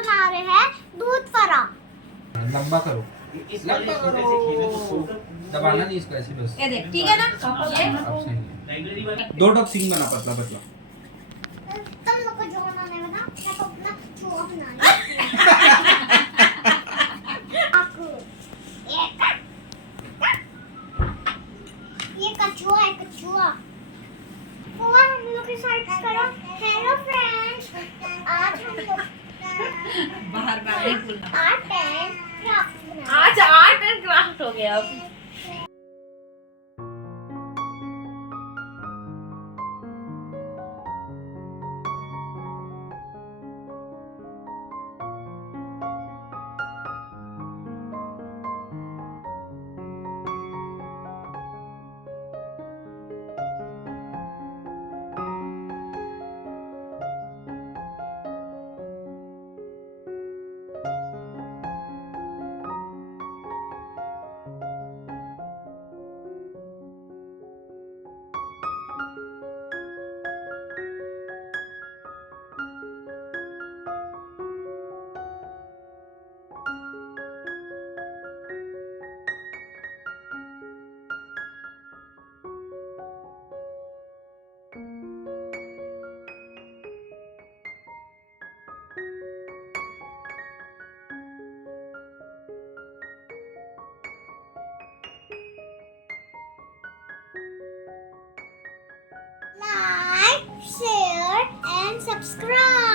बना रहे हैं दूध फरा। लंबा करो, लंबा करो, दबाना नहीं इसको, ऐसे बस। ये देख, ठीक है ना? ये अब सही है। दो टोक सिंग बना पतला पतला। तुम लोग को जो बनाने में ना, मैं तो अपना चूहा बना ये कछुआ है, कछुआ। हुआ हम लोग के साथ करो। हेलो फ्रेंड्स, आज हम लोग बाहर नहीं बोलना। आर्ट एंड क्राफ्ट बनाएंगे। आज आर्ट एंड क्राफ्ट हो गया अब। Like, share and subscribe.